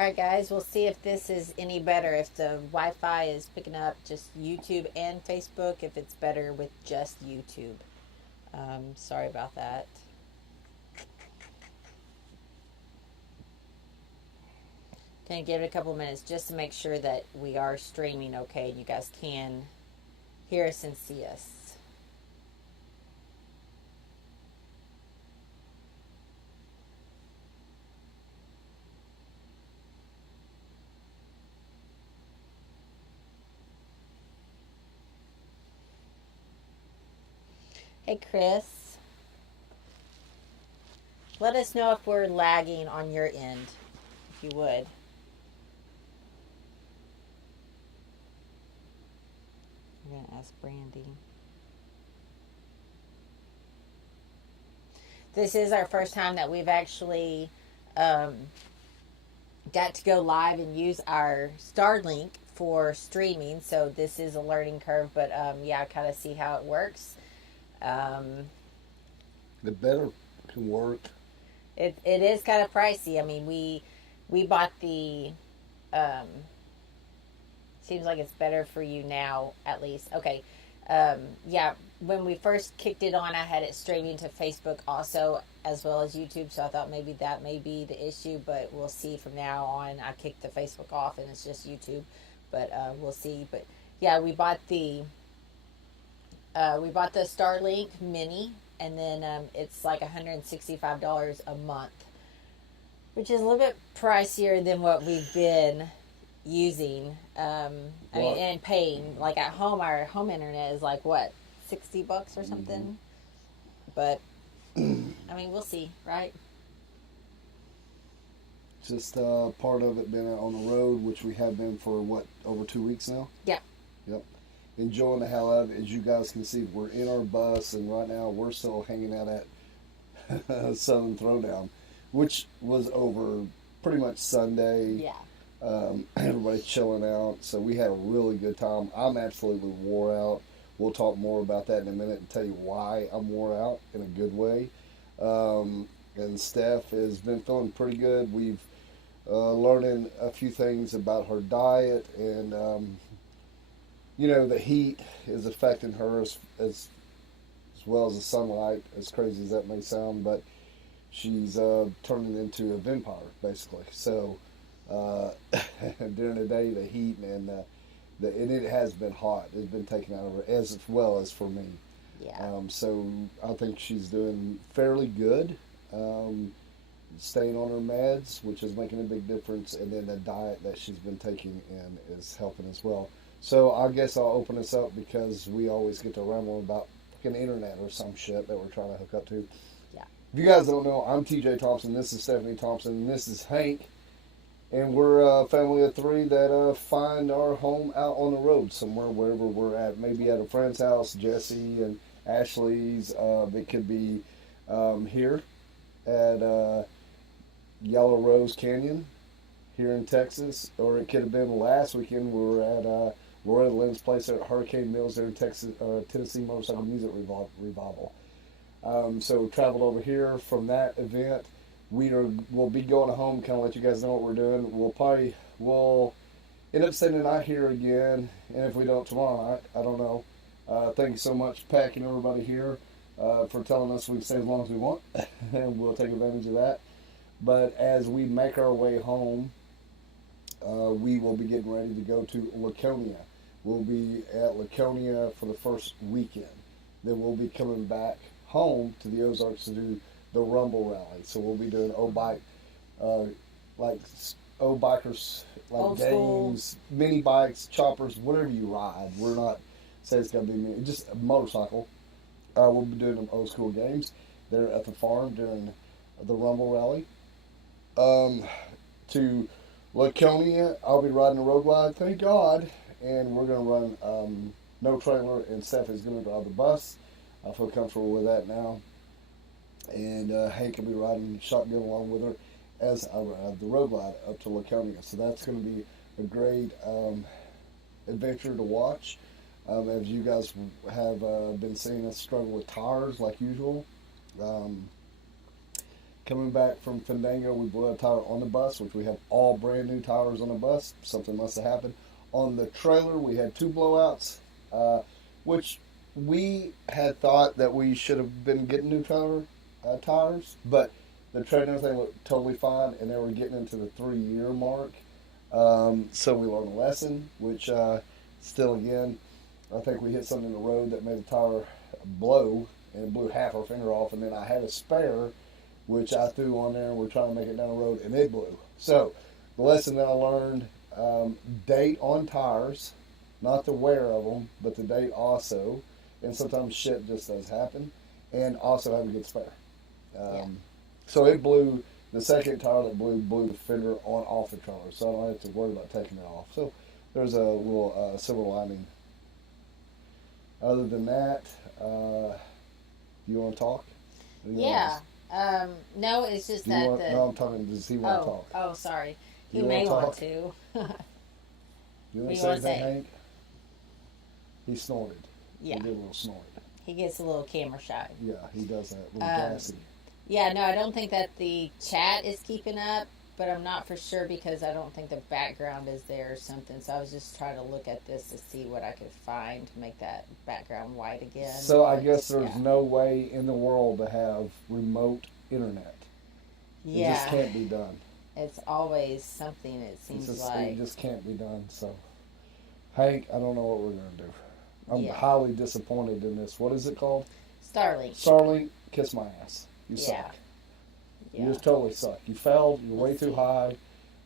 Alright, guys, we'll see if this is any better. If the Wi Fi is picking up just YouTube and Facebook, if it's better with just YouTube. Sorry about that. Gonna give it a couple minutes just to make sure that we are streaming okay and you guys can hear us and see us. Hey, Chris. Let us know if we're lagging on your end, if you would. I'm going to ask Brandy. This is our first time that we've actually um, got to go live and use our Starlink for streaming. So this is a learning curve, but yeah, kind of see how it works. Um, The better can work. it is kind of pricey. I mean, we bought the. Um, Seems like it's better for you now, at least. Okay. Yeah, when we first kicked it on, I had it streaming to Facebook also, as well as YouTube. So I thought maybe that may be the issue, but we'll see from now on. I kicked the Facebook off, and it's just YouTube, but we'll see. But yeah, we bought the Starlink Mini, and then it's like $165 a month, which is a little bit pricier than what we've been using. I mean, Well, and paying. Like at home, our home internet is like what, $60 or something. But I mean, we'll see, right? just part of it being out on the road, which we have been for what, over 2 weeks now. Yeah. Yep. Enjoying the hell out of it. As you guys can see, we're in our bus, and right now we're still hanging out at Southern Throwdown, which was over pretty much Sunday. Yeah. Everybody chilling out, so we had a really good time. I'm absolutely wore out. We'll talk more about that in a minute and tell you why I'm wore out in a good way. And Steph has been feeling pretty good. We've learning a few things about her diet, and the heat is affecting her as well as the sunlight. As crazy as that may sound, but she's turning into a vampire basically. So uh, during the day, the heat and it has been hot. It's been taken out of her as well as for me. Yeah. So I think she's doing fairly good. Um, Staying on her meds, which is making a big difference, and then the diet that she's been taking in is helping as well. So I guess I'll open this up because we always get to ramble about fucking internet or some shit that we're trying to hook up to. Yeah. If you guys don't know, I'm TJ Thompson, this is Stephanie Thompson, and this is Hank. And we're a family of three that find our home out on the road somewhere, wherever we're at. Maybe at a friend's house, Jesse and Ashley's. It could be here at Yellow Rose Canyon here in Texas, or it could have been last weekend. We were at Roy Lynn's place at Hurricane Mills there in Texas, Tennessee Motorcycle Music Revival. So we traveled over here from that event. We'll be going home. Kind of let you guys know what we're doing. We'll end up spending the night here again, and if we don't tomorrow night, I don't know. Thank you so much, packing everybody here, for telling us we can stay as long as we want, and we'll take advantage of that. But as we make our way home, we will be getting ready to go to Laconia. We'll be at Laconia for the first weekend. Then we'll be coming back home to the Ozarks to do the Rumble Rally. So we'll be doing uh, like bikers, like Old games, school. mini bikes, choppers, whatever you ride. We're not saying it's gonna be just a motorcycle. We'll be doing them old school games. They're at the farm during the Rumble Rally. To Laconia, I'll be riding a road glide, thank God, and we're going to run no trailer, and Steph is going to drive the bus. I feel comfortable with that now. And Hank will be riding shotgun along with her as I ride the road glide up to Laconia. So that's going to be a great adventure to watch. As you guys have been seeing us struggle with tires like usual. Coming back from Fandango, we blew a tire on the bus, which we have all brand new tires on the bus. Something must have happened. On the trailer, we had 2 blowouts, which we had thought that we should have been getting new tires, but the tread and everything looked totally fine, and they were getting into the 3-year mark. So we learned a lesson, which still, again, I think we hit something in the road that made the tire blow, and it blew half our finger off, and then I had a spare, which I threw on there, and we're trying to make it down the road, and it blew. So the lesson that I learned, date on tires, not the wear of them, but the date also, and sometimes shit just does happen, and also have a good spare. So it blew, the second tire that blew the fender on off the trailer, so I don't have to worry about taking it off. So there's a little silver lining. Other than that, you want to talk? Yeah. No, it's just that no, I'm talking. Does he want to talk? Oh, sorry. He You may wanna want talk? to. You want What to do you say wanna anything, say? Hank? He snorted. Yeah. He did a little snort. He gets a little camera shy. Yeah, he does that. A little gassy. Yeah, no, I don't think that the chat is keeping up, but I'm not for sure because I don't think the background is there or something. So I was just trying to look at this to see what I could find to make that background white again. So I But, guess there's yeah. no way in the world to have remote internet. It just Yeah, can't be done. it's always something, it seems like. It just can't be done. So, Hank, I don't know what we're going to do. I'm Yeah. highly disappointed in this. What is it called? Starlink. Starlink, kiss my ass. You Yeah. suck. Yeah. You just totally suck. You failed. You're way Let's too see. high.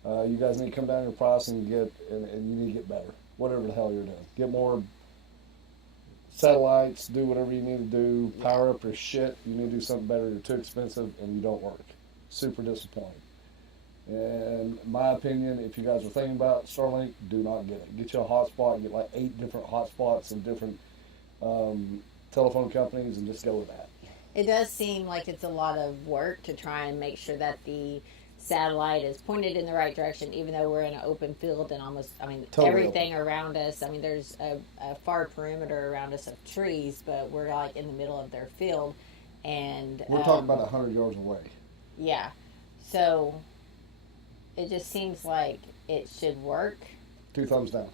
You guys need to come down your price and and you need to get better. Whatever the hell you're doing. Get more satellites. Do whatever you need to do. Power up your shit. You need to do something better. You're too expensive and you don't work. Super disappointing. And my opinion, if you guys are thinking about Starlink, do not get it. Get you a hotspot. Get like 8 different hotspots and different telephone companies and just go with that. It does seem like it's a lot of work to try and make sure that the satellite is pointed in the right direction, even though we're in an open field and Totally everything around us. I mean, there's a far perimeter around us of trees, but we're like in the middle of their field. And We're talking about 100 yards away. yeah. So it just seems like it should work 2 thumbs down.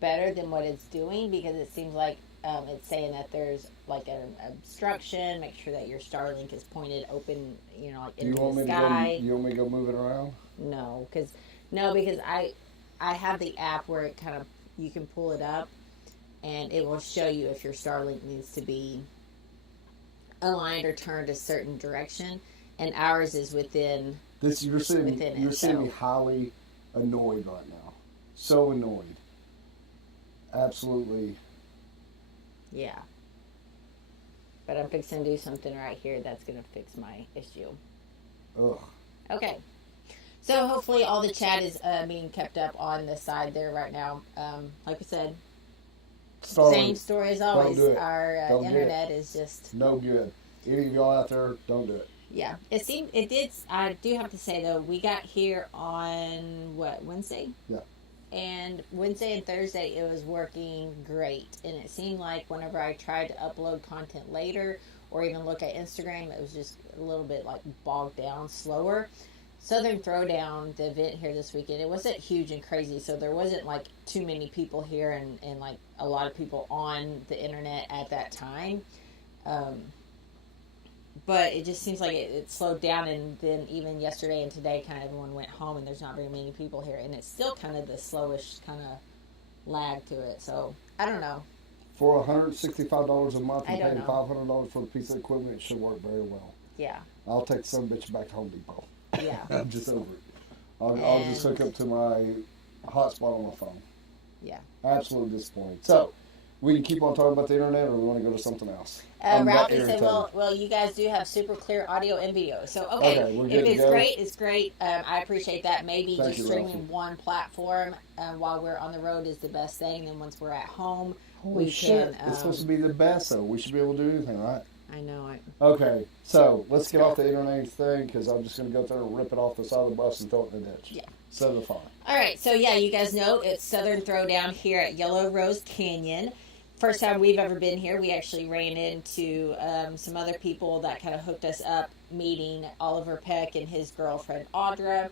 better than what it's doing because it seems like it's saying that there's like an obstruction. Make sure that your Starlink is pointed open, like into the sky. You want me to go move it around? No, because I have the app where it kind of you can pull it up, and it will show you if your Starlink needs to be aligned or turned a certain direction, and ours is within. You're seeing within it, me so. highly annoyed right now. So annoyed. Absolutely. Yeah. But I'm fixing to do something right here that's going to fix my issue. Ugh. Okay. So hopefully all the chat is being kept up on the side there right now. Like I said, Starlink, same story as always. do it. Our Don't do internet is just no good. Any of y'all out there, don't do it. yeah. It did. I do have to say though, we got here on Wednesday. Yeah. And Wednesday and Thursday it was working great, and it seemed like whenever I tried to upload content later or even look at Instagram, it was just a little bit like bogged down, slower. Southern Throwdown, the event here this weekend, it wasn't huge and crazy, so there wasn't like too many people here and like a lot of people on the internet at that time. But it just seems like it slowed down, and then even yesterday and today, kind of everyone went home, and there's not very many people here, and it's still kind of the slowish kind of lag to it. So I don't know. For $165 a month I and don't paying know. $500 for the piece of equipment, it should work very well. Yeah, I'll take some bitch back to Home Depot. yeah, I'm just over it. I'll just hook up to my hotspot on my phone. yeah. Absolutely disappointed. So, we can keep on talking about the internet, or we want to go to something else? I'm that Ralphie said, irritated. well, you guys do have super clear audio and video. So, okay, we're if good to it's go. great, it's great. I appreciate that. Maybe Thank just you, streaming Ralphie. one platform while we're on the road is the best thing. And once we're at home, Holy we shit. can. It's supposed to be the best, though. We should be able to do anything, right? I know it. Okay, so let's get off the internet thing, because I'm just going to go there and rip it off the side of the bus and throw it in the ditch. Yeah. So the fun. All right, so yeah, you guys know it's Southern Throwdown here at Yellow Rose Canyon. first time we've ever been here. We actually ran into some other people that kind of hooked us up, meeting Oliver Peck and his girlfriend Audra.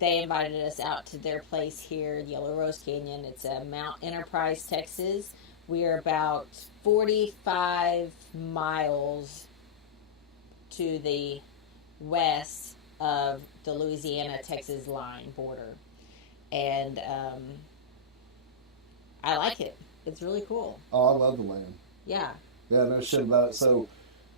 They invited us out to their place here, Yellow Rose Canyon. It's Mount Enterprise, Texas. We are about 45 miles to the west of the Louisiana-Texas line border. And I like it. It's really cool. Oh, I love the land. Yeah. Yeah, no shit about it. So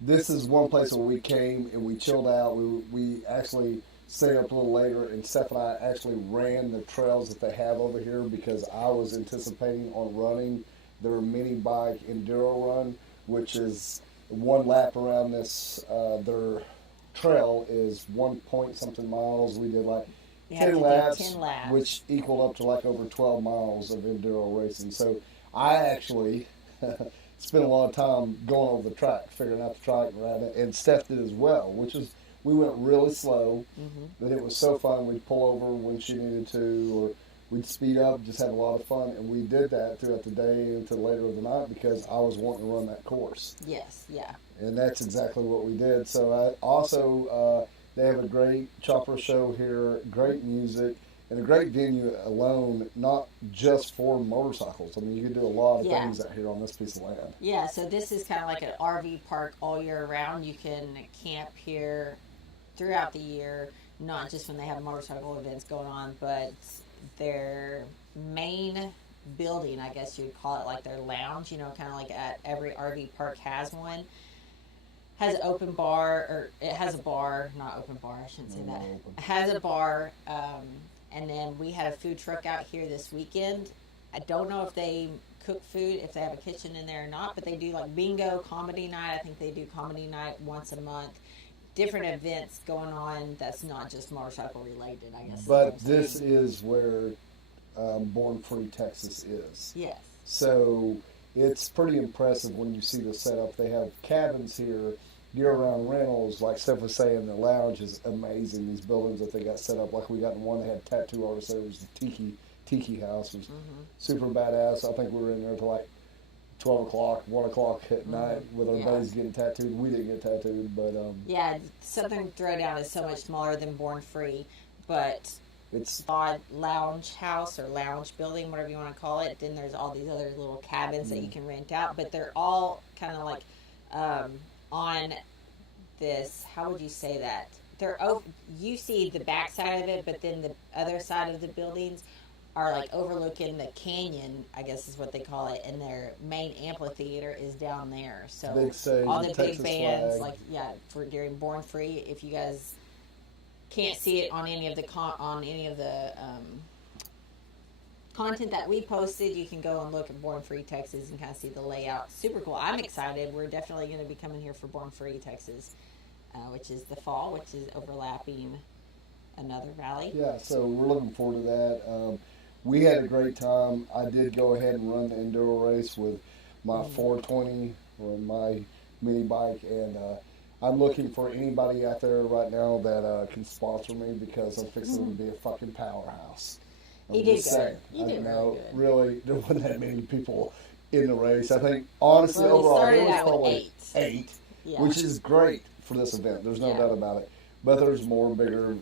this is one place where we came and we chilled out. We actually stayed up a little later, and Steph and I actually ran the trails that they have over here because I was anticipating on running their mini bike enduro run, which is one lap around this. Their trail is 1 point something miles. We did like 10 laps, which equaled up to like over 12 miles of enduro racing. So I actually spent a lot of time going over the track, figuring out the track, and Steph did as well, which is, we went really slow, but it was so fun. We'd pull over when she needed to, or we'd speed up, just have a lot of fun, and we did that throughout the day until later in the night because I was wanting to run that course. Yes, yeah. And that's exactly what we did. So I also, they have a great chopper show here, great music, and a great venue alone, not just for motorcycles. I mean, you can do a lot of things out here on this piece of land. Yeah, so this is kind of like an RV park all year round. You can camp here throughout the year, not just when they have motorcycle events going on, but their main building, I guess you'd call it, like their lounge, you know, kind of like at every RV park has one, has an open bar, or it has a bar, not open bar, I shouldn't say that. It has a bar, and then we had a food truck out here this weekend. I don't know if they cook food, if they have a kitchen in there or not, but they do like bingo, comedy night. I think they do comedy night once a month. Different events going on that's not just motorcycle related, I guess. But this is where Born Free Texas is. Yes. So it's pretty impressive when you see the setup. They have cabins here, year-round rentals. Like Steph was saying, the lounge is amazing. These buildings that they got set up, like we got in one that had tattoo artists there. It was the Tiki House. It was super badass. I think we were in there till like 12 o'clock, 1 o'clock at night with our buddies getting tattooed. We didn't get tattooed, but... yeah, Southern Throwdown is so much smaller than Born Free, but it's odd lounge house or lounge building, whatever you want to call it. Then there's all these other little cabins that you can rent out, but they're all kind of like on this, how would you say that? They're you see the back side of it, but then the other side of the buildings are like overlooking the canyon, I guess is what they call it, and their main amphitheater is down there. So all the big bands, like for during Born Free, if you guys can't see it on any of the content that we posted, you can go and look at Born Free Texas and kind of see the layout. Super cool. I'm excited. We're definitely going to be coming here for Born Free Texas, which is the fall, which is overlapping another rally. Yeah, so we're looking forward to that. We had a great time. I did go ahead and run the enduro race with my 420 or my mini bike, and I'm looking for anybody out there right now that can sponsor me because I'm fixing to be a fucking powerhouse. He did good. He did really, there wasn't that many people in the race. I think, honestly, overall, there was probably eight, which is great for this event. There's no doubt about it. But there's more bigger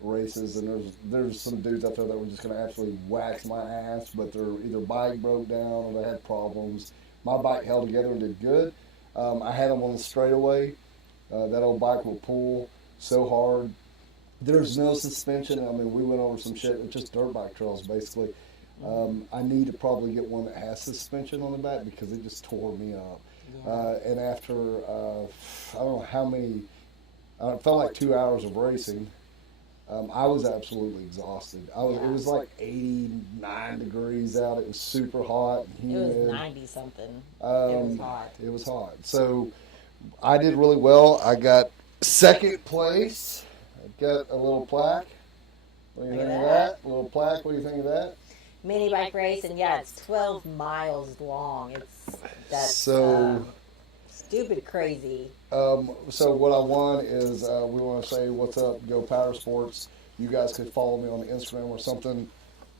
races, and there's some dudes out there that were just going to absolutely wax my ass, but their either bike broke down or they had problems. My bike held together and did good. I had them on the straightaway. That old bike will pull so hard. There's no suspension. I mean, we went over some shit. It's just dirt bike trails, basically. I need to probably get one that has suspension on the back because it just tore me up. And after, I don't know how many... it felt like 2 hours of racing. I was absolutely exhausted. It was like 89 degrees out. It was super hot. Humid. It was 90-something. It was hot. It was hot. So I did really well. I got second place. I got a little plaque. What do you think of that? A little plaque. What do you think of that? Mini bike race, and it's 12 miles long. That's stupid crazy. So what I want is we want to say what's up, Go Powder Sports. You guys could follow me on Instagram or something,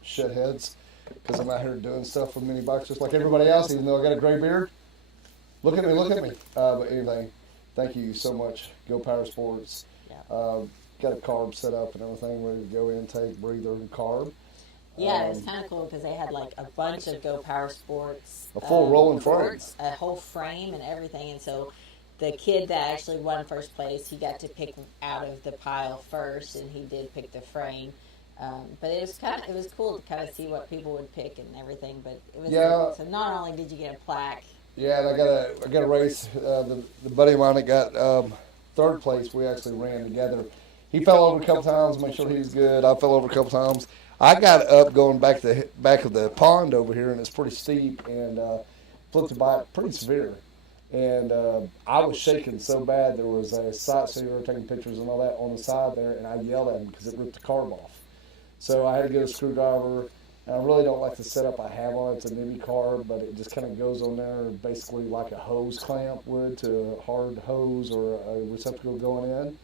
shitheads. because I'm out here doing stuff with mini bikes just like everybody else, even though I got a gray beard. Look at me, look at me. But anyway, thank you so much, Go Power Sports. Yeah. Got a carb set up and everything, ready to go intake, breather, and carb. Yeah, it was kind of cool because they had like a bunch of Go Power Sports. A full rolling frame. A whole frame and everything. And so the kid that actually won first place, he got to pick out of the pile first, and he did pick the frame. But it was cool to kind of see what people would pick and everything. But it was cool. So not only did you get a plaque. Yeah, and I got a race. The buddy of mine that got third place, we actually ran together. He fell over a couple times, make sure he's good. I fell over a couple times. I got up going back to the back of the pond over here, and it's pretty steep, and flipped the bike pretty severe. And I was shaking so bad, there was a sightseer taking pictures and all that on the side there, and I yelled at him because it ripped the carb off. So I had to get a screwdriver, and I really don't like the setup I have on it. It's a nibby carb, but it just kind of goes on there basically like a hose clamp would to a hard hose or a receptacle going in,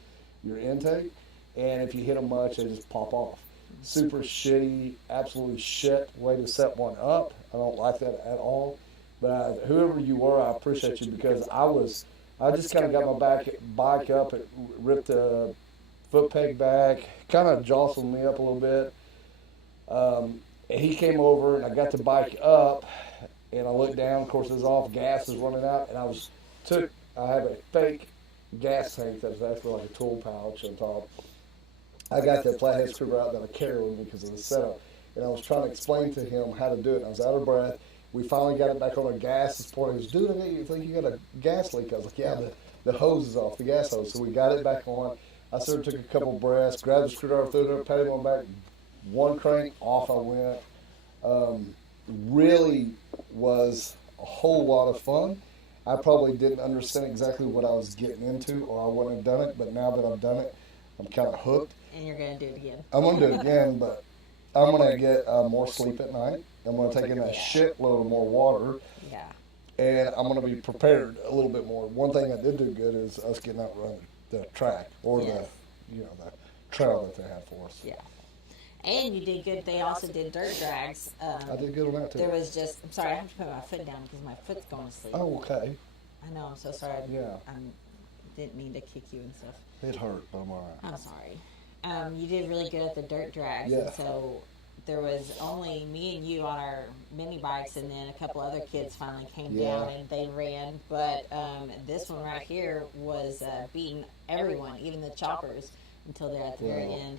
your intake. And if you hit them much, they just pop off. Super shitty, absolutely shit way to set one up. I don't like that at all. But whoever you were, I appreciate you because I just kind of got my bike up, it ripped the foot peg back, kind of jostled me up a little bit. And he came over and I got the bike up and I looked down, of course it was off, gas was running out, and I had a fake gas tank that was actually like a tool pouch on top. I got that flathead screwdriver out that I carry with me because of the setup, and I was trying to explain to him how to do it. I was out of breath. We finally got it back on our gas this point. He was, dude, you think you got a gas leak? I was like, yeah, the hose is off, the gas hose. So we got it back on. I sort of took a couple breaths, grabbed the screwdriver, threw it in, patted him on the back, one crank, off I went. Really was a whole lot of fun. I probably didn't understand exactly what I was getting into, or I wouldn't have done it, but now that I've done it, I'm kind of hooked. And you're going to do it again. I'm going to do it again, but I'm going to get more sleep at night. I'm going to take in a shitload of more water. Yeah. And I'm going to be prepared a little bit more. One thing I did do good is us getting out running the track or the trail that they had for us. Yeah. And you did good. They also did dirt drags. I did good on that too. There was just, I'm sorry, I have to put my foot down because my foot's going to sleep. Oh, okay. I know, I'm so sorry. Yeah. I didn't mean to kick you and stuff. It hurt, but I'm all right. I'm sorry. You did really good at the dirt drags. Yeah. And so there was only me and you on our mini bikes, and then a couple other kids finally came down and they ran. But this one right here was beating everyone, even the choppers, until they're at the very end.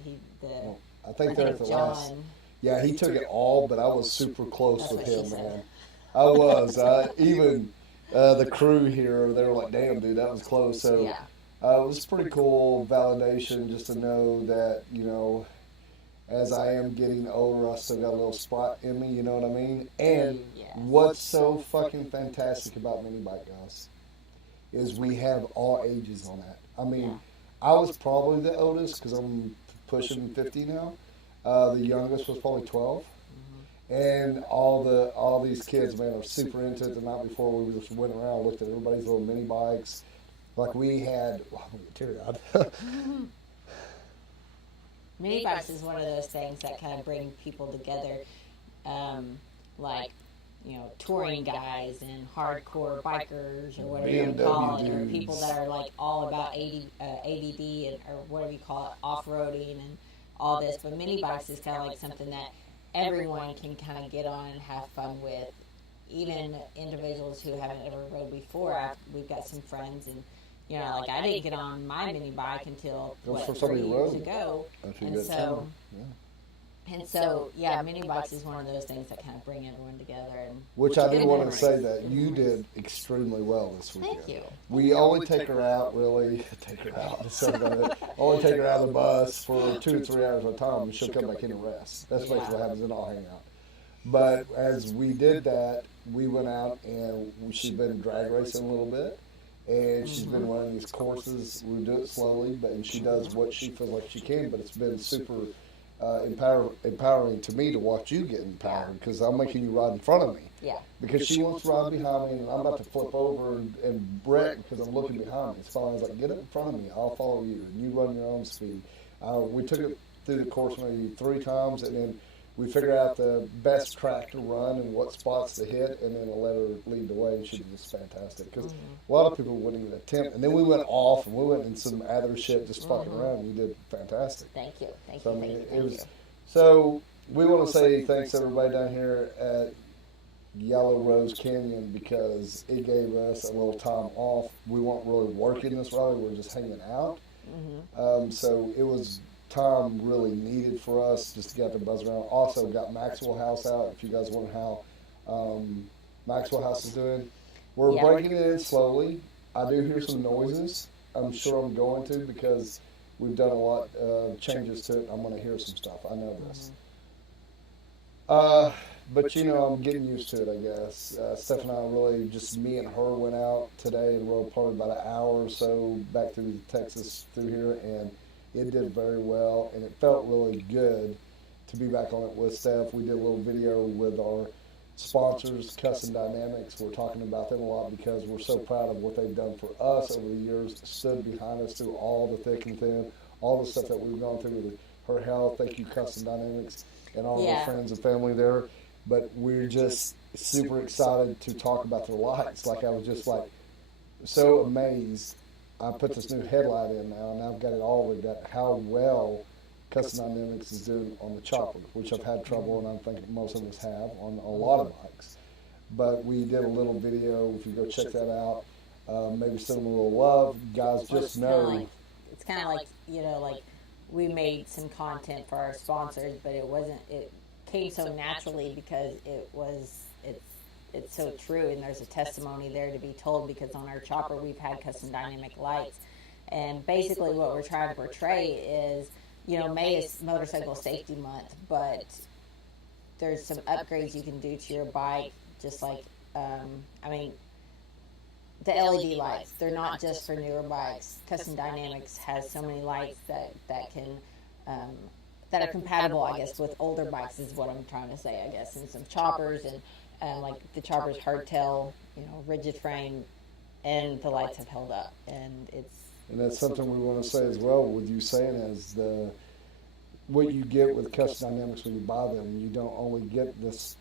I think they're at the last. Yeah, he took it all, but I was super close with him, man. I was. Even the crew here, they were like, damn, dude, that was close. So it was pretty cool validation just to know that, as I am getting older, I still got a little spot in me, you know what I mean? And what's so fucking fantastic about mini bike, guys, is we have all ages on that. I mean, I was probably the oldest because I'm pushing 50 now. The youngest was probably 12. And all these kids, man, are super into it. The night before, we just went around, looked at everybody's little mini bikes. Like we had, I'm teary-eyed. Mini bikes is one of those things that kind of bring people together, like, touring guys and hardcore bikers or whatever you call it, or people that are like all about ADD and or whatever you call it, off-roading and all this. But mini bikes is kind of like something that everyone can kind of get on and have fun with, even individuals who haven't ever rode before. We've got some friends, and like I didn't get on my mini bike until 3 years ago, and so mini bikes is one of those things that kind of bring everyone together. And which I do want to say that you did extremely well this weekend. Thank you. We only take her out, only take her out of the bus for 2 to 3 hours at a time, and she'll come back in and rest. That's basically what happens, and I'll hang out. But as we did that, we went out and she's been drag racing a little bit. And she's been running these courses. We do it slowly, and she does what she feels like she can. But it's been super empowering to me to watch you get empowered, because I'm making you ride in front of me. Yeah. Because she wants to ride behind me, and I'm about to flip over and wreck because I'm looking behind me. It's fine. I was like, get up in front of me. I'll follow you, and you run your own speed. We took it through the course maybe 3 times, and then we figure out the best track to run and what spots to hit, and then let her lead the way, and she did just fantastic. Because a lot of people wouldn't even attempt. And then we went off, and we went in some other shit just fucking around, and you did fantastic. Thank you. Thank So, you. I mean, Thank you. So, we want to say thanks to everybody down here at Yellow Rose Canyon because it gave us a little time off. We weren't really working this rally, we were just hanging out. So it was time really needed for us just to get to buzz around. Also got Maxwell House out. If you guys wonder how Maxwell House is doing, we're breaking it in slowly. I do hear some noises. I'm sure I'm going to because we've done a lot of changes to it. I'm going to hear some stuff. I know this. But you know, I'm getting used to it, I guess. Steph and I really, just me and her went out today and rode probably about an hour or so back through Texas through here, and it did very well, and it felt really good to be back on it with Steph. We did a little video with our sponsors, Custom Dynamics. We're talking about them a lot because we're so proud of what they've done for us over the years, stood behind us through all the thick and thin, all the stuff that we've gone through with her health. Thank you, Custom Dynamics, and all of our friends and family there. But we're just super excited to talk about the lights. Like, I was just like so amazed. I put this new headlight in now, and I've got it all rigged up. How well Custom Dynamics is doing on the chopper, which I've had trouble, and I think most of us have on a lot of bikes. But we did a little video. If you go check that out, maybe send them a little love, guys. Just know it's kind of like, you know, like we made some content for our sponsors, but it wasn't. It came so naturally because it's so true, and there's a testimony there to be told because on our chopper we've had custom dynamic lights, and basically what we're trying to portray is, you know, May is Motorcycle Safety Month, but there's some upgrades you can do to your bike, just like I mean, the LED lights, they're not just for newer bikes. Custom Dynamics has so many lights that can that are compatible, I guess, with older bikes is what I'm trying to say, I guess, and some choppers and like the chopper's hardtail, you know, rigid frame, and the lights have held up, and that's something we want to say as well. With you saying is what you get with Custom Dynamics when you buy them, you don't only get this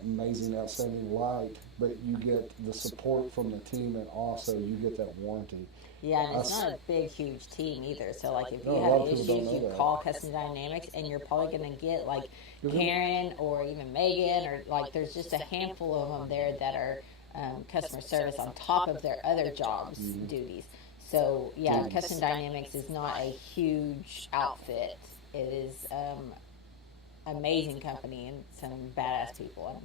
amazing, outstanding light, but you get the support from the team, and also you get that warranty. Yeah, and it's not a big, huge team either. So, like, if you have issues, you call Custom Dynamics, and you're probably going to get, like, Karen or even Megan, or, like, there's just a handful of them there that are customer service on top of their other jobs, duties. So, yeah, Custom Dynamics is not a huge outfit. It is amazing company and some badass people.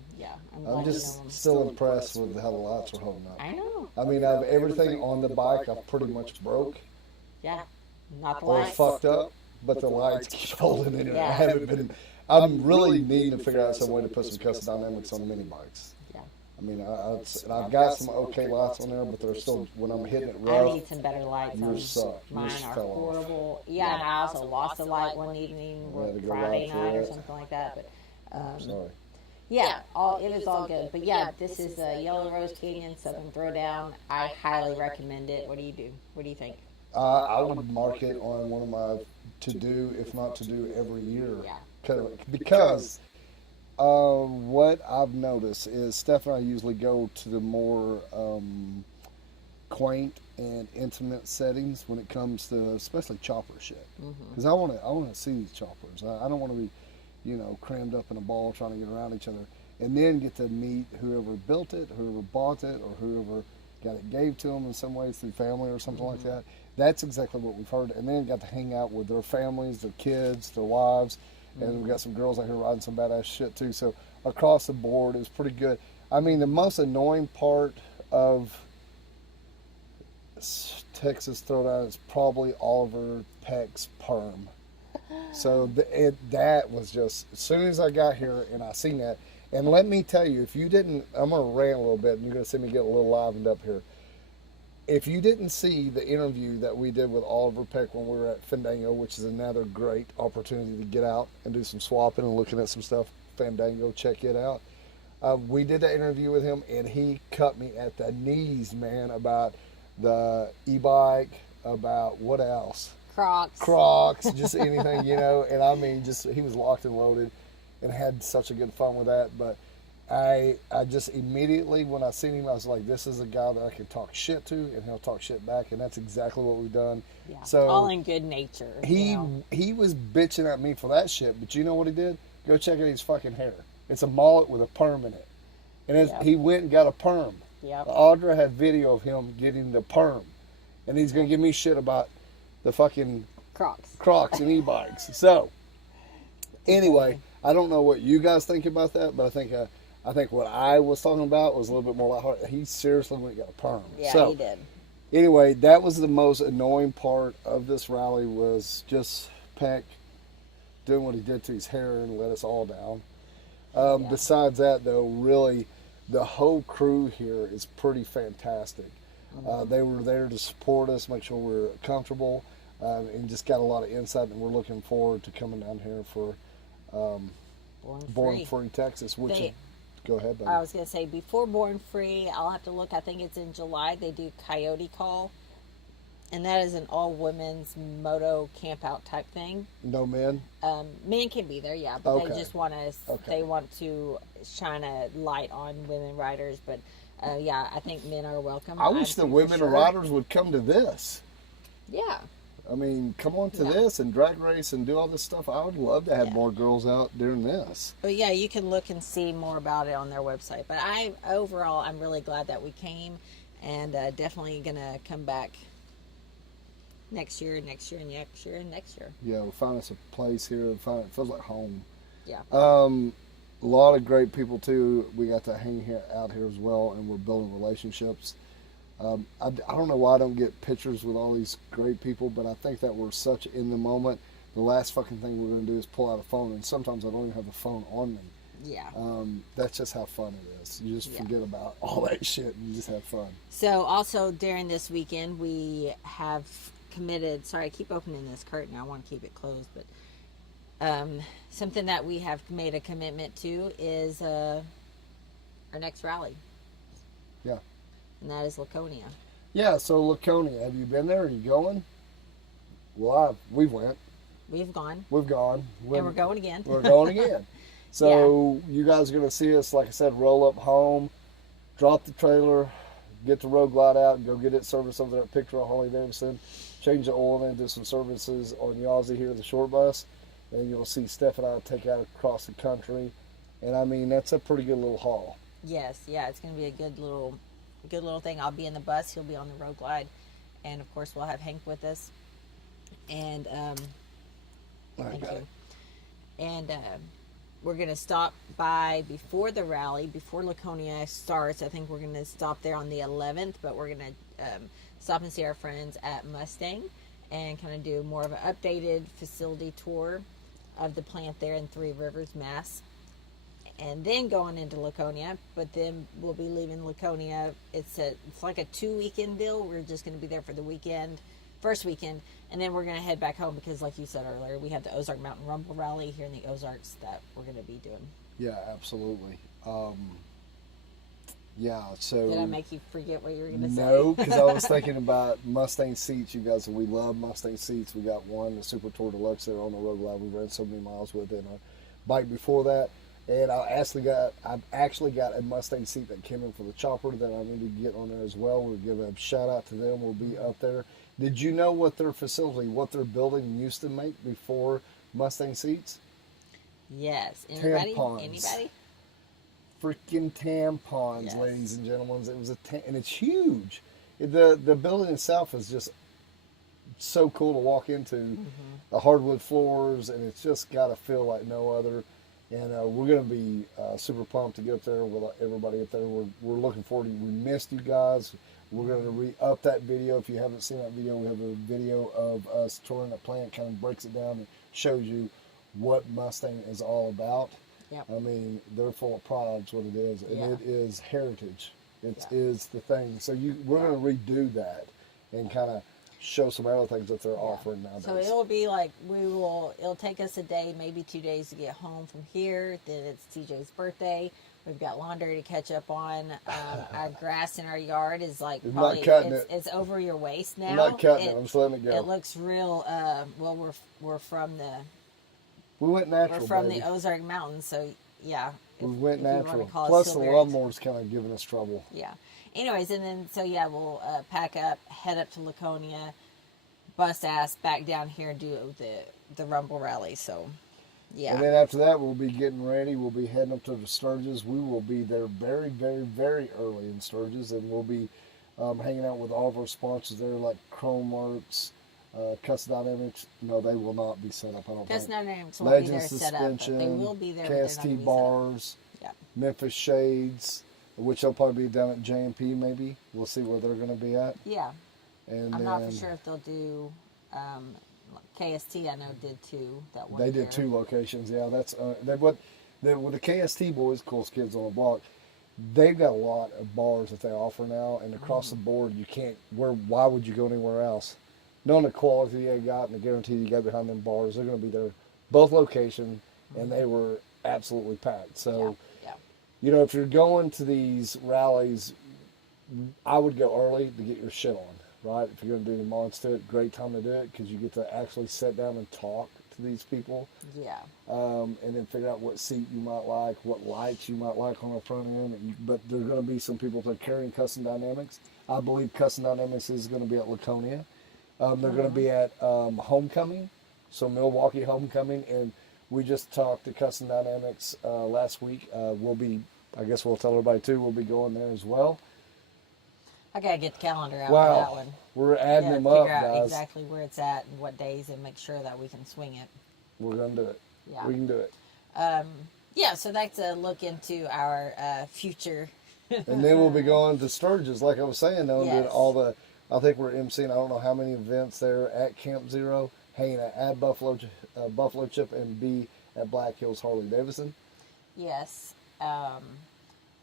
And, I'm just still impressed with how the lights are holding up. I know. I mean, I've everything on the bike I've pretty much broke. Yeah, not the lights. Or fucked up, but the lights keep holding in it. I haven't been. I'm really needing to figure out some way to put some Custom Dynamics on mini bikes. Yeah. I mean, I've got some okay lights on there, but they're still, when I'm hitting it rough. I need some better lights. Yours suck. Mine are horrible. Yeah, and I also lost a light one evening, Friday night or something like that. But sorry. Yeah, it was all good. But yeah, this is Yellow Rose Canyon Southern Throwdown. I highly recommend it. What do you do? What do you think? I would mark it on one of my to-do, if not to-do, every year. Yeah. Because what I've noticed is Steph and I usually go to the more quaint and intimate settings when it comes to especially chopper shit. Because I want to see these choppers. I don't want to be, you know, crammed up in a ball trying to get around each other, and then get to meet whoever built it, whoever bought it, or whoever got it gave to them in some ways through family or something like that. That's exactly what we've heard. And then got to hang out with their families, their kids, their wives, and we've got some girls out here riding some badass shit too. So across the board, it was pretty good. I mean, the most annoying part of Texas Throwdown is probably Oliver Peck's perm. So that was just, as soon as I got here and I seen that, and let me tell you, if you didn't, I'm going to rant a little bit and you're going to see me get a little livened up here. If you didn't see the interview that we did with Oliver Peck when we were at Fandango, which is another great opportunity to get out and do some swapping and looking at some stuff, Fandango, check it out. We did that interview with him, and he cut me at the knees, man, about the e-bike, about what else? Crocs, just anything, you know. And I mean, just he was locked and loaded. and had such a good fun with that. But I just immediately, when I seen him, I was like, this is a guy that I can talk shit to, and he'll talk shit back, and that's exactly what we've done. Yeah. So all in good nature. He was bitching at me for that shit, but you know what he did? Go check out his fucking hair. It's a mullet with a perm in it, and he went and got a perm. Yep. Audra had video of him getting the perm, and he's gonna give me shit about the fucking Crocs and e-bikes. So anyway, I don't know what you guys think about that, but I think what I was talking about was a little bit more lighthearted. He seriously went and got a perm. Yeah, so, he did. Anyway, that was the most annoying part of this rally, was just Peck doing what he did to his hair and let us all down. Besides that, though, really, the whole crew here is pretty fantastic. They were there to support us, make sure we're comfortable, and just got a lot of insight, and we're looking forward to coming down here for Born Free Texas, which go ahead, buddy. I was going to say, before Born Free, I'll have to look. I think it's in July. They do Coyote Call. And that is an all-women's moto camp-out type thing. No men? Men can be there, yeah. But they just want to, they want to shine a light on women riders. But, yeah, I think men are welcome. I wish the women riders would come to this. Yeah. I mean, come on to this and drag race and do all this stuff. I would love to have more girls out doing this. But yeah, you can look and see more about it on their website. But overall, I'm really glad that we came, and definitely going to come back next year, next year, and next year, and next year. Yeah, we'll find us a place here. It feels like home. Yeah. A lot of great people, too. We got to hang out here as well, and we're building relationships. I don't know why I don't get pictures with all these great people, but I think that we're such in the moment. The last fucking thing we're going to do is pull out a phone, and sometimes I don't even have the phone on me. Yeah. That's just how fun it is. You just forget about all that shit and you just have fun. So also during this weekend, we have committed, sorry, I keep opening this curtain. I want to keep it closed, but something that we have made a commitment to is our next rally. Yeah. And that is Laconia. Yeah, so Laconia, have you been there? Are you going? Well, we've went. We've gone. We've gone. And we're going again. We're going again. So you guys are going to see us, like I said, roll up home, drop the trailer, get the road glide out, and go get it serviced over there at Picture Harley Davidson, change the oil and do some services on Yazzie here, the short bus, and you'll see Steph and I take out across the country. And I mean, that's a pretty good little haul. Yes, yeah, it's going to be a good little thing. I'll be in the bus, he'll be on the road glide, and of course we'll have Hank with us. And thank you. And we're going to stop by before the rally, before Laconia starts. I think we're going to stop there on the 11th, but we're going to stop and see our friends at Mustang and kind of do more of an updated facility tour of the plant there in Three Rivers, Mass. And then going into Laconia, but then we'll be leaving Laconia. It's like a 2-weekend deal. We're just going to be there for the first weekend, and then we're going to head back home because, like you said earlier, we have the Ozark Mountain Rumble Rally here in the Ozarks that we're going to be doing. Yeah, absolutely. Yeah, so... Did I make you forget what you were going to say? No, because I was thinking about Mustang seats. You guys, we love Mustang seats. We got one, the Super Tour Deluxe there on the road glide. We ran so many miles with it. And our bike before that. And I've actually got a Mustang seat that came in for the chopper that I need to get on there as well. We'll give a shout out to them. We'll be up there. Did you know what their facility, what their building used to make before Mustang seats? Yes. Anybody? Tampons. Anybody? Freaking tampons, yes. Ladies and gentlemen. It was and it's huge. The building itself is just so cool to walk into. Mm-hmm. The hardwood floors, and it's just got to feel like no other. And we're going to be super pumped to get up there with everybody up there. We're looking forward to it. We missed you guys. We're going to re-up that video. If you haven't seen that video, we have a video of us touring the plant. Kind of breaks it down and shows you what Mustang is all about. Yep. I mean, they're full of pride, is what it is. And it is heritage. It is the thing. So we're going to redo that and kind of show some other things that they're offering nowadays. So it'll be like it'll take us a day, maybe 2 days to get home from here. Then it's TJ's birthday. We've got laundry to catch up on. Our grass in our yard is like it's over your waist now. I'm not cutting it. I'm just letting it go. It looks real. Well, we're from the We went We're natural, from baby. the Ozark Mountains, so yeah. We went if you wanna natural. call us Plus, the silver age. lawnmower's kind of giving us trouble. Yeah. Anyways, and then so yeah, we'll pack up, head up to Laconia, bust ass back down here and do the Rumble Rally. So yeah. And then after that, we'll be getting ready. We'll be heading up to the Sturgis. We will be there very, very, very early in Sturgis, and we'll be hanging out with all of our sponsors there, like Chromeworks, Custom Dynamics. No, they will not be set up. I don't Custom think. Dynamics won't be there Legend set up, but Suspension, they will be there. But they're not gonna KST be Bars, set up. Memphis Shades, which they'll probably be down at JMP maybe. We'll see where they're going to be at. Yeah. And I'm then not for sure if they'll do KST. I know did two that one. they year. did 2 locations. Yeah, that's with the KST boys, coolest kids on the block. They've got a lot of bars that they offer now, and across the board, you can't. Why would you go anywhere else? Knowing the quality they got and the guarantee you got behind them bars, they're going to be there, both locations, and they were absolutely packed. So, Yeah. you know, if you're going to these rallies, I would go early to get your shit on, right? If you're going to do the mods to it, great time to do it because you get to actually sit down and talk to these people. Yeah. And then figure out what seat you might like, what lights you might like on the front end. But there's going to be some people that are carrying Custom Dynamics. I believe Custom Dynamics is going to be at Laconia. They're going to be at Homecoming, so Milwaukee Homecoming. And we just talked to Custom Dynamics last week. I guess we'll tell everybody too, we'll be going there as well. I gotta get the calendar out Wow. for that one. We're adding Yeah, them up, figure out guys. exactly where it's at and what days, and make sure that we can swing it. We're going to do it. Yeah. We can do it. Yeah. So that's a look into our future. And then we'll be going to Sturgis, like I was saying, though, and doing Yes. I think we're emceeing, I don't know how many events there at Camp Zero, hanging at Buffalo Chip, and B at Black Hills Harley Davidson. Yes.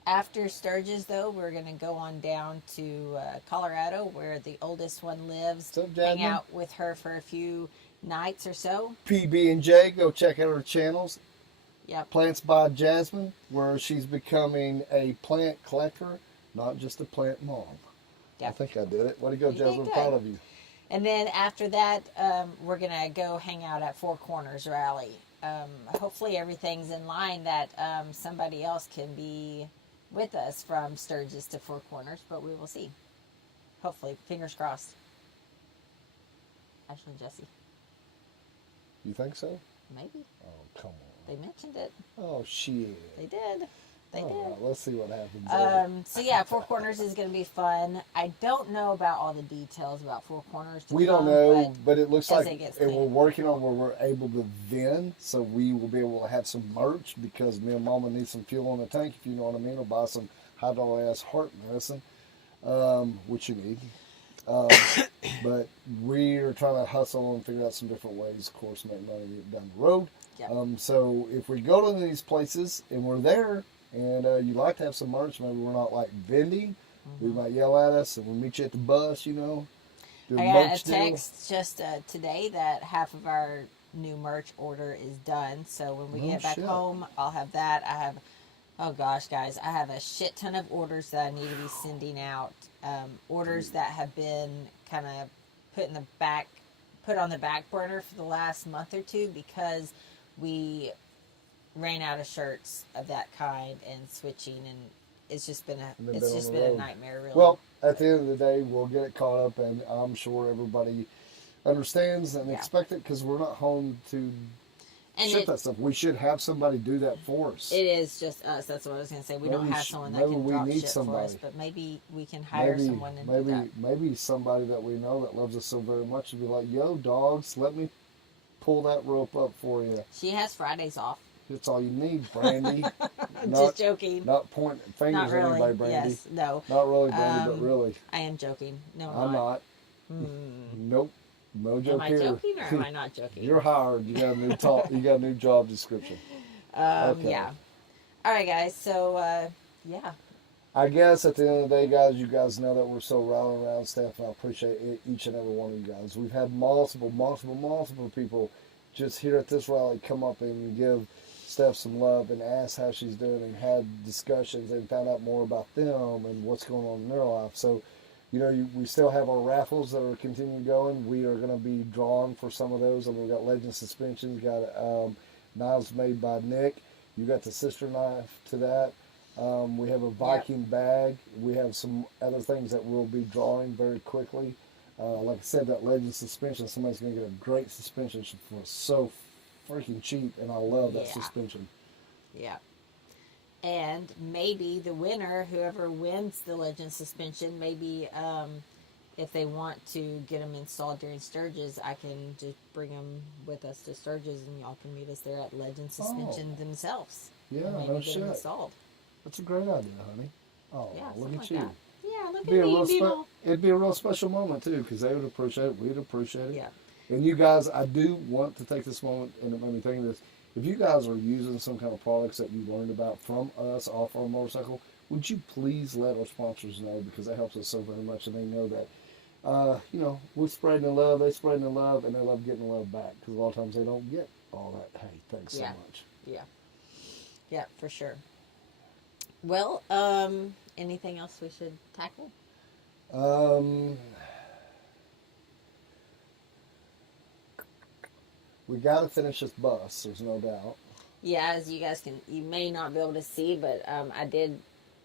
After Sturgis, though, we're going to go on down to Colorado, where the oldest one lives. What's up, hang Jasmine? out with her for a few nights or so. PB&J, go check out her channels. Yep. Plants by Jasmine, where she's becoming a plant collector, not just a plant mom. Yep. I think I did it. Way to go, You did Jasmine. good. Proud of you. And then after that, we're going to go hang out at Four Corners Rally. Hopefully everything's in line that somebody else can be with us from Sturgis to Four Corners, but we will see. Hopefully. Fingers crossed. Ashley and Jesse. You think so? Maybe. Oh, come on. They mentioned it. Oh, shit. They did. They All did. right, let's see what happens. So yeah, Four Corners is going to be fun. I don't know about all the details about Four Corners. We don't know, but it looks as like it gets we're cleaner. working on where we're able to vend, so we will be able to have some merch because me and Mama need some fuel on the tank, if you know what I mean, or buy some $100 heart medicine, which you need. But we are trying to hustle and figure out some different ways, of course, to make money down the road. Yep. So if we go to these places and we're there, and you'd like to have some merch, maybe we're not like vending, we might yell at us and we'll meet you at the bus, you know. Do I got merch a deal. text just today that half of our new merch order is done. So when we get back shit. home, I'll have that. I have, oh gosh, guys, I have a shit ton of orders that I need to be sending out. Orders that have been kind of put on the back burner for the last month or two because we ran out of shirts of that kind and switching, and it's just been a nightmare, really. Well, at the end of the day, we'll get it caught up, and I'm sure everybody understands and expect it because we're not home to ship that stuff. We should have somebody do that for us. It is just us. That's what I was going to say. We don't have someone that can drop shit for us, but maybe we can hire someone and do that. Maybe somebody that we know that loves us so very much would be like, yo, dogs, let me pull that rope up for you. She has Fridays off. That's all you need, Brandy. Just joking. Not pointing fingers Not really. at anybody, Brandy. Yes, no. Not really, Brandy, but really. I am joking. No, I'm not. Nope. No joke Am I here. joking or am I not joking? You're hired. You got a new you got a new job description. Okay. Yeah. All right, guys. So, yeah. I guess at the end of the day, guys, you guys know that we're so rallying around stuff, and I appreciate each and every one of you guys. We've had multiple people just here at this rally come up and give Steph some love and ask how she's doing and had discussions and found out more about them and what's going on in their life. So, you know, we still have our raffles that are continuing going. We are going to be drawing for some of those. I mean, we got Legend Suspension, got knives made by Nick. You got the sister knife to that. We have a Viking bag. We have some other things that we'll be drawing very quickly. Like I said, that Legend suspension, somebody's going to get a great suspension for so freaking cheap, and I love that suspension. Yeah. And maybe the winner, whoever wins the Legend suspension, maybe if they want to get them installed during Sturgis, I can just bring them with us to Sturgis, and y'all can meet us there at Legend Suspension themselves. Yeah, maybe no get shit. them installed. That's a great idea, honey. Oh, Yeah, look at like you. That. Yeah, look It'd at me, people. It'd be a real special moment, too, because they would appreciate it. We'd appreciate it. Yeah. And you guys, I do want to take this moment and it made me think of this. If you guys are using some kind of products that you learned about from us off our motorcycle, would you please let our sponsors know, because that helps us so very much, and they know that, we're spreading the love, they spreading the love, and they love getting the love back, because a lot of times they don't get all that. Hey, thanks so much. Yeah. Yeah, for sure. Well, anything else we should tackle? We got to finish this bus. There's no doubt. Yeah, as you may not be able to see, but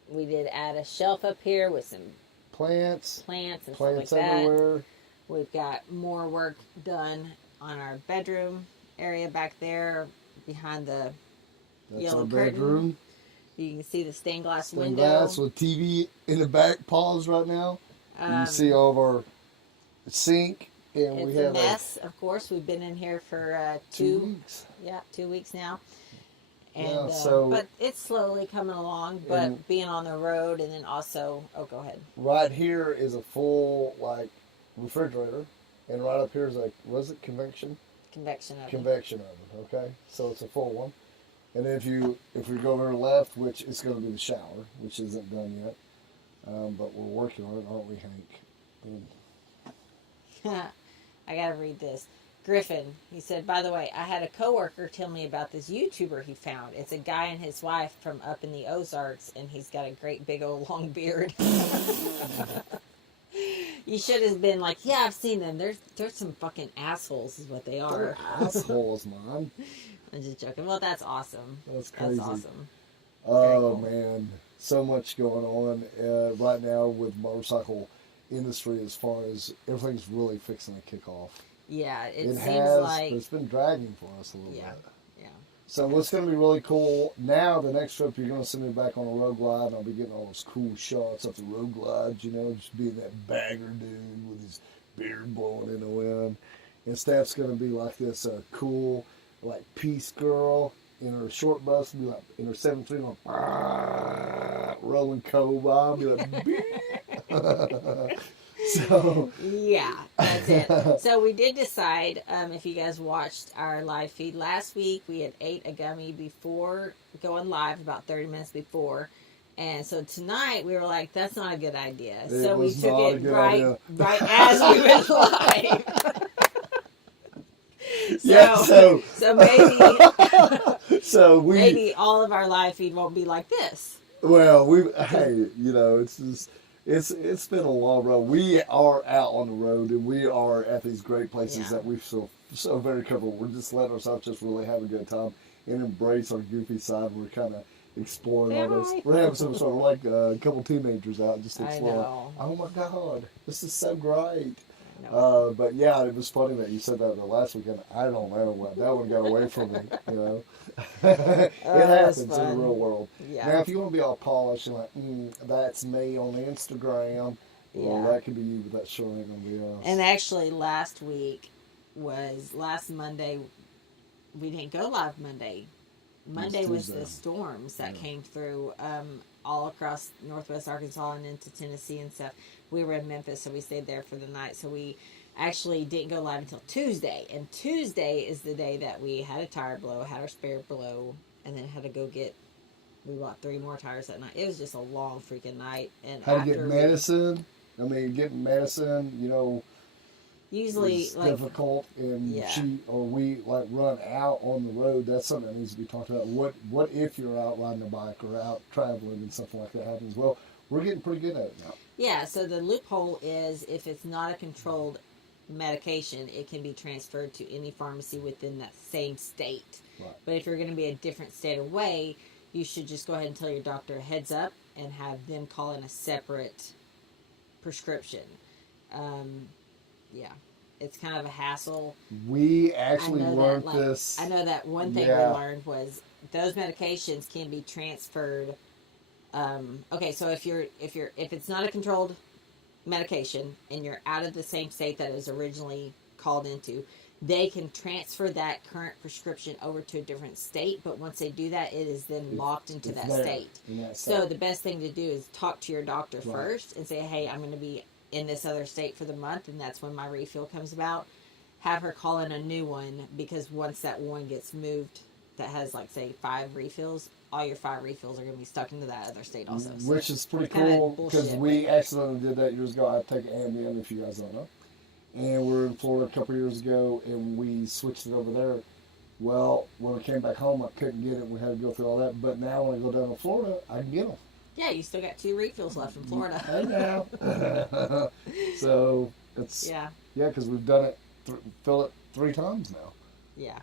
we did add a shelf up here with some plants and stuff like that. Everywhere. We've got more work done on our bedroom area back there behind the yellow curtain. Bedroom. You can see the stained glass window. Glass with TV in the back paws right now. You can see all of our sink. And it's a mess, of course. We've been in here for 2 weeks. Yeah, 2 weeks now. And but it's slowly coming along. But being on the road, and then also, go ahead. Right here is a full refrigerator, and right up here is was it convection? Convection oven. Convection oven. Okay, so it's a full one. And then if we go over to the left, which is going to be the shower, which isn't done yet, but we're working on it, aren't we, Hank? I gotta read this. Griffin, he said, by the way, I had a coworker tell me about this YouTuber he found. It's a guy and his wife from up in the Ozarks, and he's got a great big old long beard. You should have been like, yeah, I've seen them. They're some fucking assholes is what they are. They're assholes, man. I'm just joking. Well, that's awesome. That's crazy. That's awesome. Oh, cool. Man. So much going on right now with motorcycle industry, as far as everything's really fixing to kick off. Yeah, it seems has, like... but it's been dragging for us a little bit. Yeah. So what's going to be really cool, now the next trip you're going to send me back on a road glide, and I'll be getting all those cool shots of the road glides, just being that bagger dude with his beard blowing in the wind. And Steph's going to be like this cool, peace girl in her short bus, be like in her 7.3, rolling cobra, be like, So yeah, that's it. So we did decide, if you guys watched our live feed last week, we had ate a gummy before going live, about 30 minutes before. And so tonight we were like, that's not a good idea. So we took it right as we went live. So maybe maybe all of our live feed won't be like this. Well, it's just, it's been a long road. We are out on the road, and we are at these great places that we feel so very comfortable. We're just letting ourselves just really have a good time and embrace our goofy side. We're kind of exploring all this. We're having some sort of like a couple teenagers out just exploring. Oh my God, this is so great. But yeah, it was funny that you said that the last weekend. I don't know what that one got away from me. It happens in the real world. Yeah. Now, if you want to be all polished and like, that's me on Instagram, well, that could be you, but that sure ain't gonna be us. And actually, last Monday, we didn't go live Monday. Monday was the storms that came through all across northwest Arkansas and into Tennessee and stuff. We were in Memphis, so we stayed there for the night. So we actually didn't go live until Tuesday. And Tuesday is the day that we had a tire blow, had our spare blow, and then had to go we bought 3 more tires that night. It was just a long freaking night. And how to get medicine. Getting medicine, usually is difficult, and we run out on the road. That's something that needs to be talked about. What if you're out riding a bike or out traveling and something like that happens? Well, we're getting pretty good at it now. Yeah, so the loophole is if it's not a controlled medication, it can be transferred to any pharmacy within that same state. Right. But if you're going to be a different state away, you should just go ahead and tell your doctor heads up and have them call in a separate prescription. Yeah, it's kind of a hassle. We actually learned that, this. I know that one thing we learned was those medications can be transferred. Okay, so if it's not a controlled medication and you're out of the same state that it was originally called into, they can transfer that current prescription over to a different state, but once they do that, it is then locked into that state. So the best thing to do is talk to your doctor first and say, hey, I'm going to be in this other state for the month, and that's when my refill comes about. Have her call in a new one, because once that one gets moved that has, like, say, 5 refills, all your 5 refills are going to be stuck into that other state also. Which is pretty cool, because we accidentally did that years ago. I take Ambien, if you guys don't know. And we were in Florida a couple years ago, and we switched it over there. Well, when I came back home, I couldn't get it. We had to go through all that. But now when I go down to Florida, I can get them. Yeah, you still got 2 refills left in Florida. I know. So it's because we've done it, fill it 3 times now. Yeah.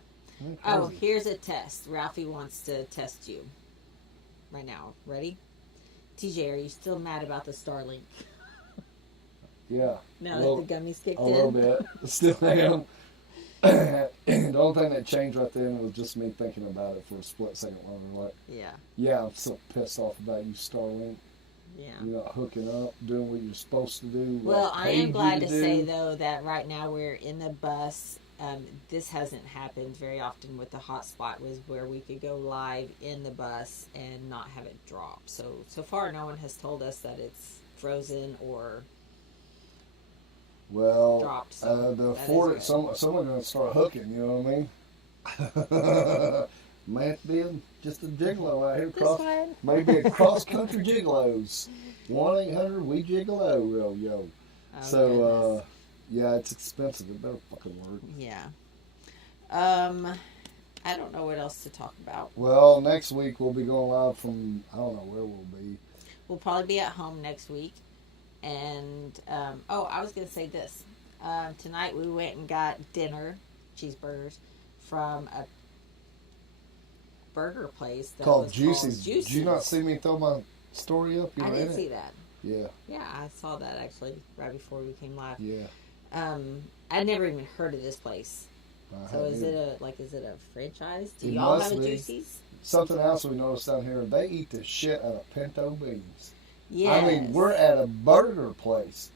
Oh, here's a test. Ralphie wants to test you right now. Ready? TJ, are you still mad about the Starlink? Yeah. Now that the gummies kicked in? A little bit. Still am. The only thing that changed right then was just me thinking about it for a split second longer. Like, yeah, I'm so pissed off about you, Starlink. Yeah. You're not hooking up, doing what you're supposed to do. Well, I am glad to say, though, that right now we're in the bus. This hasn't happened very often with the hotspot, was where we could go live in the bus and not have it drop. So far, no one has told us that it's frozen or dropped. Someone's going to start hooking, you know what I mean? Man, being just a gigolo out here. Maybe a cross-country gigolos. 1-800-WE-GIGOLO, yo. Oh, so, yeah, it's expensive. It better fucking work. Yeah. I don't know what else to talk about. Well, next week we'll be going live from, I don't know where we'll be. We'll probably be at home next week. And, I was going to say this. Tonight we went and got dinner, cheeseburgers, from a burger place that called Juicy's. Did you not see me throw my story up? I didn't see that. Yeah. Yeah, I saw that actually right before we came live. Yeah. I'd never even heard of this place. So is it a franchise? Do y'all have a Juicy's? Something else we noticed down here, they eat the shit out of pinto beans. Yeah. I mean, we're at a burger place.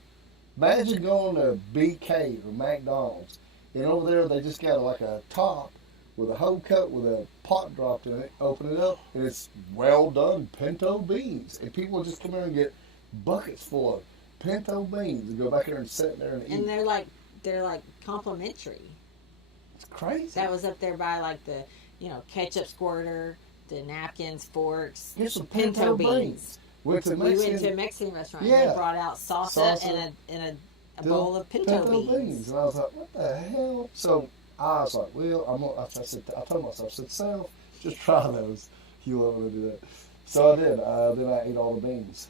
Imagine going to BK or McDonald's, and over there they just got like a top with a whole cut with a pot dropped in it, open it up, and it's well done pinto beans. And people just come in and get buckets full of pinto beans and go back there and sit there and eat. And they're like complimentary. It's crazy. That was up there by like the, ketchup squirter, the napkins, forks. Get some pinto beans. We went to a Mexican restaurant and they brought out salsa. and a bowl of pinto beans. And I was like, what the hell? So I was like, well, I told myself, I said, Sal, just try those. You love when I do that. So I did. Then I ate all the beans.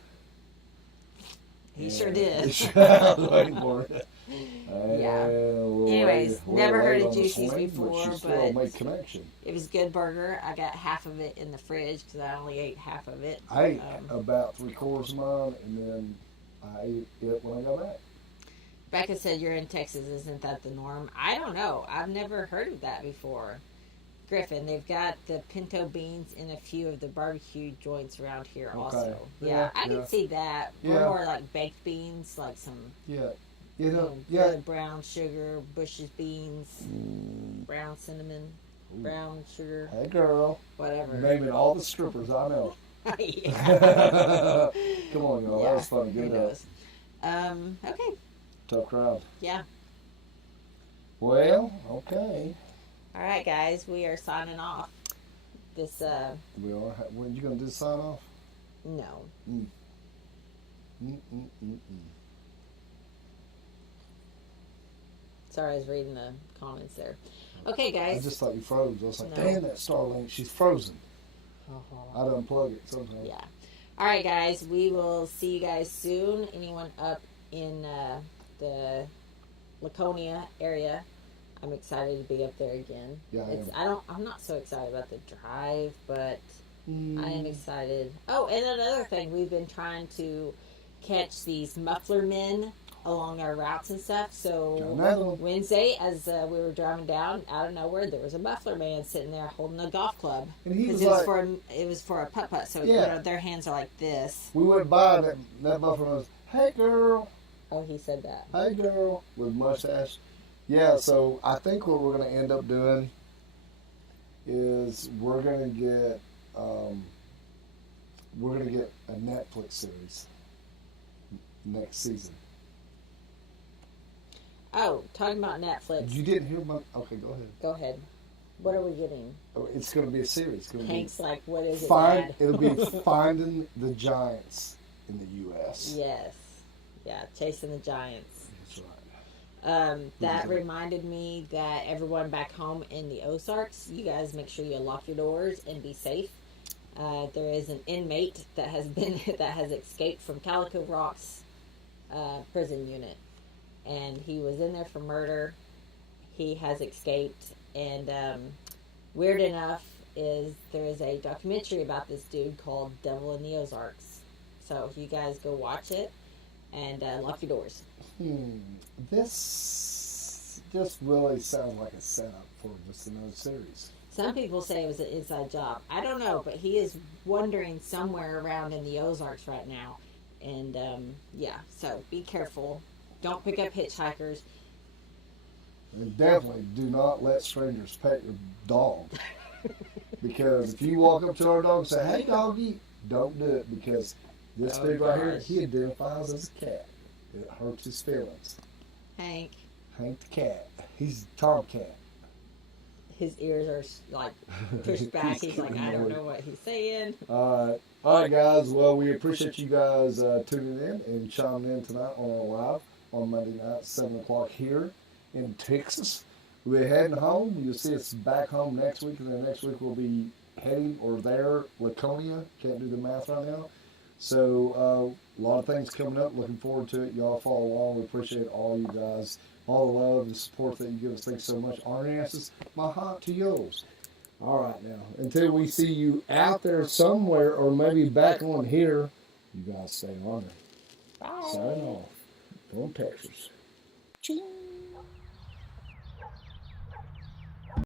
He sure did. I was waiting for it. Yeah. Anyways, never heard of Juicy's before, but make connection. It was a good burger. I got half of it in the fridge because I only ate half of it. I ate about 3/4 of mine, and then I ate it when I got back. Becca said you're in Texas. Isn't that the norm? I don't know. I've never heard of that before. Griffin, they've got the pinto beans in a few of the barbecue joints around here also. Yeah, I can see that. More like baked beans, like some good brown sugar, Bush's beans, brown cinnamon, brown sugar. Hey girl. Whatever. Naming all the strippers I know. Yeah. Come on, y'all. That was fun. Good enough. Okay. Tough crowd. Yeah. Well, okay. All right, guys, we are signing off. This. We are. When you gonna do the sign off? No. Sorry, I was reading the comments there. Okay, guys. I just thought you froze. I was like, damn that Starlink, she's frozen. I'd unplug it sometimes. Yeah. All right, guys, we will see you guys soon. Anyone up in the Laconia area. I'm excited to be up there again. Yeah, I'm not so excited about the drive, but I am excited. Oh, and another thing, we've been trying to catch these muffler men along our routes and stuff. So Wednesday, as we were driving down, out of nowhere, there was a muffler man sitting there holding a golf club. And he was it was for a putt putt. So their hands are like this. We went by that muffler man was, "Hey girl." Oh, he said that. "Hey girl," with mustache. Yeah. So I think what we're going to end up doing is we're going to get a Netflix series next season. Oh, talking about Netflix. You didn't hear my... Okay, go ahead. Go ahead. What are we getting? Oh, it's going to be a series. Hank's like, what is it, Dad? It'll be Finding the Giants in the U.S. Yes. Yeah, Chasing the Giants. That's right. That reminded me that everyone back home in the Ozarks, you guys make sure you lock your doors and be safe. There is an inmate that has escaped from Calico Rock's prison unit, and he was in there for murder. He has escaped, and weird enough is there is a documentary about this dude called Devil in the Ozarks. So you guys go watch it and lock your doors. This just really sounds like a setup for just another series. Some people say it was an inside job. I don't know, but he is wandering somewhere around in the Ozarks right now. And, so be careful. Don't pick up hitchhikers. And definitely do not let strangers pet your dog. Because if you walk up to our dog and say, "Hey, doggy," don't do it, because this dude right here, he identifies as a cat. It hurts his feelings. Hank the cat. He's a tomcat. His ears are like pushed back. He's like, I don't know what he's saying. All right, guys. Well, we appreciate you guys tuning in and chiming in tonight on our live on Monday night, 7 o'clock here in Texas. We're heading home. You'll see us back home next week, and then next week we'll be heading Laconia. Can't do the math right now. So a lot of things coming up. Looking forward to it. Y'all follow along. We appreciate all you guys. All the love and support that you give us. Thanks so much. Our answers, my heart to yours. All right, now, until we see you out there somewhere or maybe back on here, you guys stay on there. Bye. Sign off from Texas. Ching.